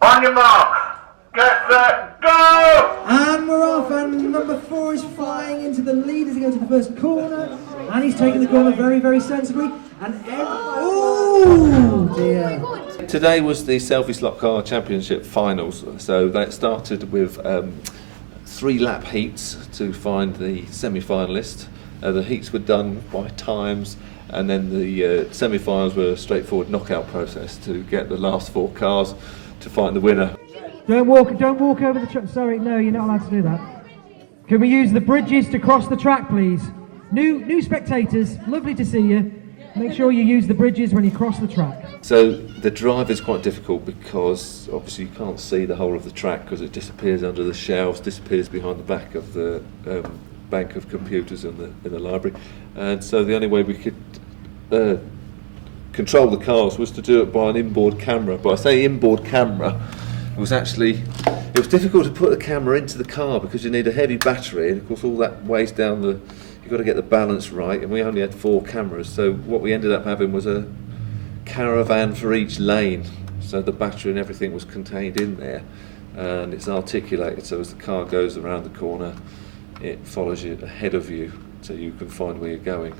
On your mark, get set, go! And we're off, and number 4 is flying into the lead as he goes to the first corner, and he's taking the corner very, very sensibly, and oh dear. Today was the Selfie Slot Car Championship finals, so that started with 3 lap heats to find the semi-finalist. The heats were done by times, and then the semi-finals were a straightforward knockout process to get the last 4 cars to find the winner. Don't walk over the track. Sorry, no, you're not allowed to do that. Can we use the bridges to cross the track, please? New spectators, lovely to see you. Make sure you use the bridges when you cross the track. So the drive is quite difficult because obviously you can't see the whole of the track because it disappears under the shelves, disappears behind the back of the bank of computers in the library, and so the only way we could control the cars was to do it by an inboard camera. But I say inboard camera, it was difficult to put the camera into the car because you need a heavy battery, and of course all that weighs down the. You've got to get the balance right, and we only had 4 cameras, so what we ended up having was a caravan for each lane, so the battery and everything was contained in there, and it's articulated, so as the car goes around the corner it follows you ahead of you so you can find where you're going,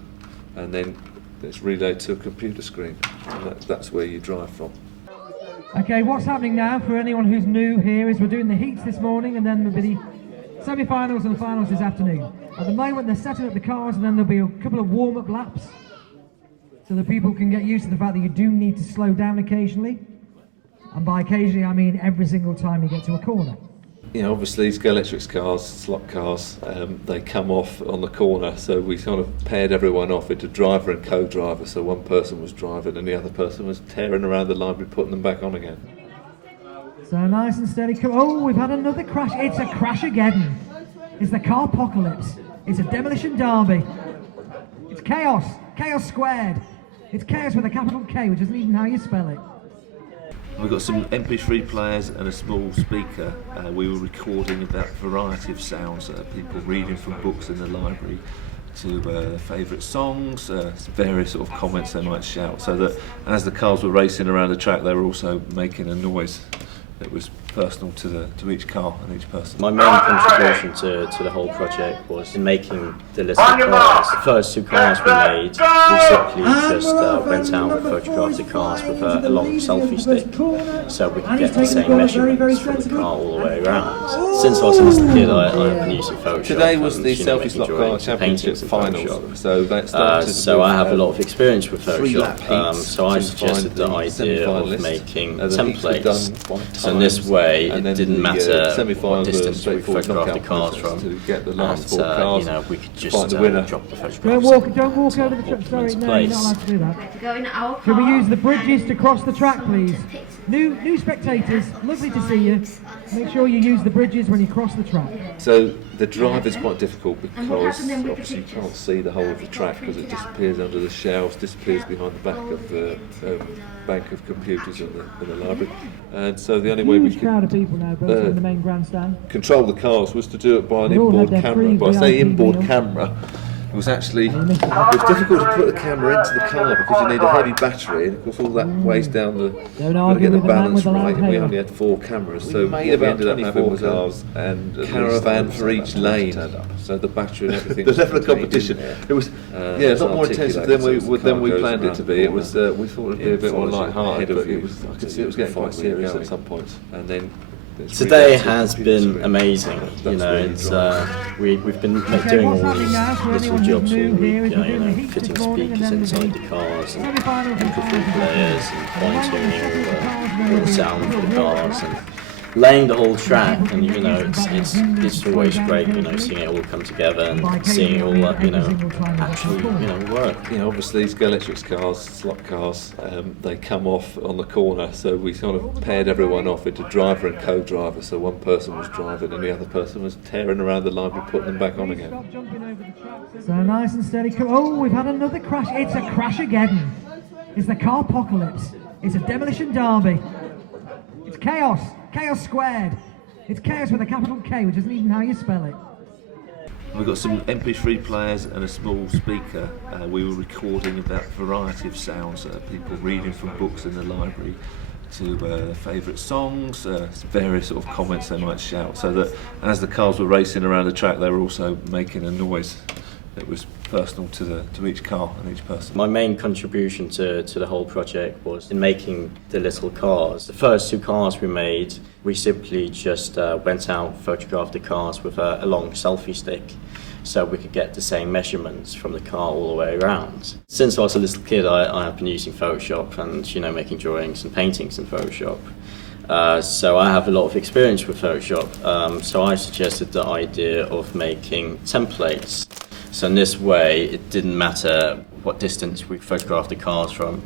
and then it's relayed to a computer screen, and that's where you drive from. Okay, what's happening now for anyone who's new here is we're doing the heats this morning, and then there'll be the semi-finals and the finals this afternoon. At the moment they're setting up the cars, and then there'll be a couple of warm-up laps so that people can get used to the fact that you do need to slow down occasionally, and by occasionally I mean every single time you get to a corner. You know, obviously Scalextric's cars, slot cars, they come off on the corner, so we sort of paired everyone off into driver and co-driver, so one person was driving and the other person was tearing around the library putting them back on again. So nice and steady. Oh, we've had another crash. It's a crash again. It's the car apocalypse. It's a demolition derby. It's chaos. Chaos squared. It's chaos with a capital K, which isn't even how you spell it. We've got some MP3 players and a small speaker. We were recording that variety of sounds, people reading from books in the library to their favourite songs, various sort of comments they might shout, so that as the cars were racing around the track they were also making a noise that was personal to each car and each person. My main contribution to the whole project was in making the list of cars. The first 2 cars we made, we simply just went out and photographed the cars with a long selfie stick so we could get the same measurements for the car all the way around. Since I was a little kid, I've been using Photoshop. Today was the Selfie Slot Car Championship finals, so that started so I have a lot of experience with Photoshop, so I suggested the idea of making templates. So in this way, it didn't matter what distance we photographed the cars from, to get the last 4 and cars you know, we could just find the winner. drop the photographs. Don't walk over the track. Sorry, no, you're not allowed to do that. Can we use the bridges to cross the track, please? New spectators, lovely to see you. Make sure you use the bridges when you cross the track. So the drive is quite difficult because obviously you can't see the whole of the track because it disappears under the shelves, disappears behind the back of the bank of computers in the library, and so the only way we could crowd of people now both in the main grandstand. Control the cars was to do it by an inboard camera. But I say inboard camera, it was difficult to put the camera into the car because you need a heavy battery, and of course all that weighs down the. You've got to get the balance right, and we only had 4 cameras, so we ended up having cars and a caravan for each lane, so the battery and everything. The level of competition, it was a lot more intensive than we planned it to be. It was we thought it'd be a bit more light-hearted, but it was. I could see it was getting quite serious at some points, and then. Today has been amazing. You know, it's we've been doing all these little jobs all week. You know, fitting speakers inside the cars and MP3 players and fine-tuning all the sound for the cars and laying the whole track. And you know, it's always great. You know, seeing it all come together and seeing it all actually work. You know, obviously Scalextric's cars, slot cars, they come off on the corner, so we sort of paired everyone off into driver and co-driver, so one person was driving and the other person was tearing around the library putting them back on again. So nice and steady. Oh, we've had another crash. It's a crash again. It's the car apocalypse. It's a demolition derby. It's chaos. Chaos squared. It's chaos with a capital K, which isn't even how you spell it. We've got some MP3 players and a small speaker. We were recording that variety of sounds, people reading from books in the library to their favourite songs, various sort of comments they might shout, so that as the cars were racing around the track they were also making a noise that was personal to each car and each person. My main contribution to the whole project was in making the little cars. The first 2 cars we made, we simply just went out, photographed the cars with a long selfie stick, so we could get the same measurements from the car all the way around. Since I was a little kid, I have been using Photoshop and, you know, making drawings and paintings in Photoshop. So I have a lot of experience with Photoshop. So I suggested the idea of making templates. So in this way, it didn't matter what distance we photographed the cars from,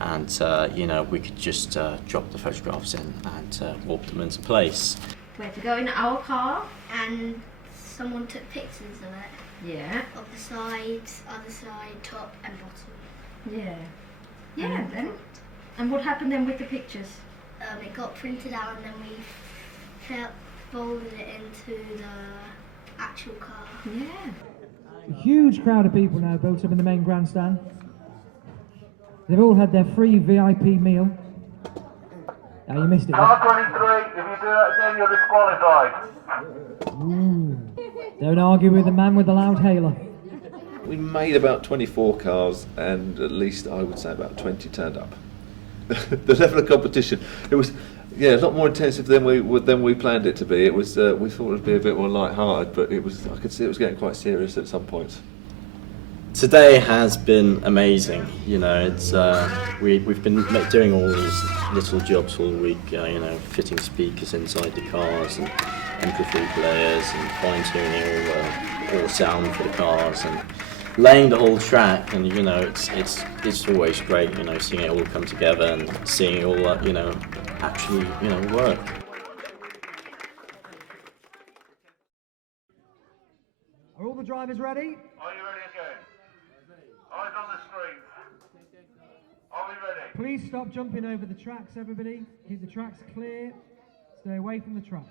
and you know, we could just drop the photographs in and warp them into place. We had to go in our car, and someone took pictures of it. Yeah. Of the sides, other side, top and bottom. Yeah. Yeah, then. And what happened then with the pictures? It got printed out and then we folded it into the actual car. Yeah. A huge crowd of people now built up in the main grandstand. They've all had their free VIP meal. Oh, you missed it. Car 23, if you do that again, you're disqualified. Ooh. Don't argue with the man with the loud hailer. We made about 24 cars and at least I would say about 20 turned up. The level of competition, it was a lot more intensive than we planned it to be. It was we thought it would be a bit more light-hearted, but I could see it was getting quite serious at some points. Today has been amazing. You know, it's we've been doing all these little jobs all week. You know, fitting speakers inside the cars and MP3 players and fine-tuning all the sound for the cars and laying the whole track. And you know, it's always great. You know, seeing it all come together and seeing it all you know actually work. Are all the drivers ready? Are you ready again? Eyes on the screen. Are we ready? Please stop jumping over the tracks, everybody. Keep the tracks clear. Stay away from the tracks.